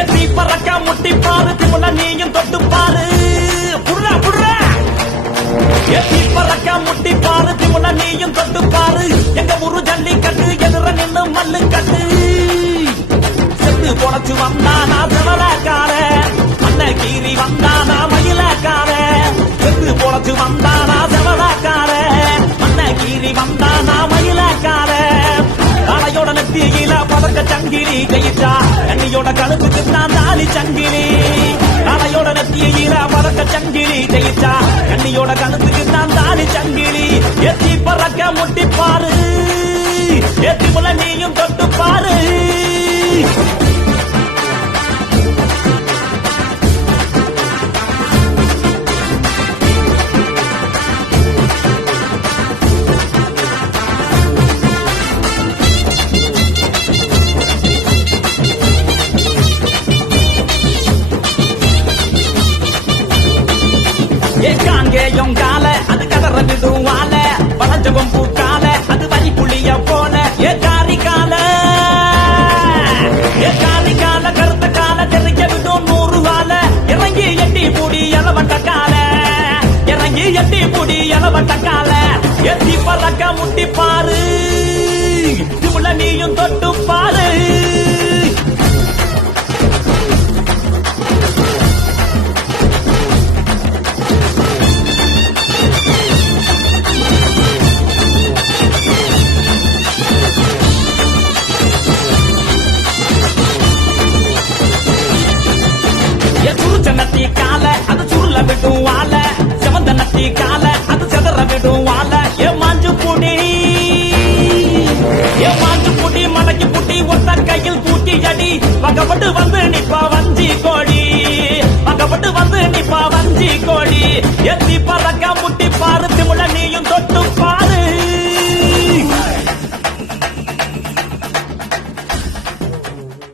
எத்தி பறக்க முட்டி பாரு திமுல நீயும் தொட்டு பாரு புர்ரா புர்ரா எத்தி பறக்க முட்டி பாரு திமுல நீயும் தொட்டு பாரு எங்க ஊரு ஜல்லி கட்டு எதிர நின்னு மல்லு கட்டு செத்து பொழைச்சு வந்தானா செவலாக்கார அண்ண கீரி வந்தானா மயிலாக்கார செத்து பொழைச்சு வந்தானா செவலாக்கார அண்ண கீரி வந்தானா மயிலாக்கார காளையோட நெத்தியில பதக்க சங்கிலி ஜெயிச்சா கண்ணியோட கழுத்துக்கு தான் தாலி சங்கிலி காளையோட நெத்தியில பதக்க சங்கிலி ஜெயிச்சா கண்ணியோட கழுத்துக்கு தான் தாலி சங்கிலி எத்தி பறக்க முட்டி பாரு எத்தி முல நீயும் தொட்டு பாரு காங்கேயம் கால அது கதற விடுவால வளஞ்சவம் பூக்கால அது வரி புளிய போல ஏ காரி கால கருத்த கால தெரிக்க விடும் 100 வால இறங்கி எட்டி பூடி எலவட்ட கால இறங்கி எட்டி பூடி எலவட்ட கால எத்தி பறக்க முட்டி பாரு திமுல நீயும் தொட்டு பாரு நத்தி கால அது சுருள விடும் வாழ செவந்த நத்தி கால அது செதற விடும் வாழ ஏ மாஞ்சு புடி மடக்கி புட்டி ஒத்த கையில் தூக்கி அடி பக்கப்பட்டு வந்து நிப்பா வஞ்சி கோடி பக்கப்பட்டு வந்து நிப்பா வஞ்சி கோடி எத்தி பறக்க முட்டி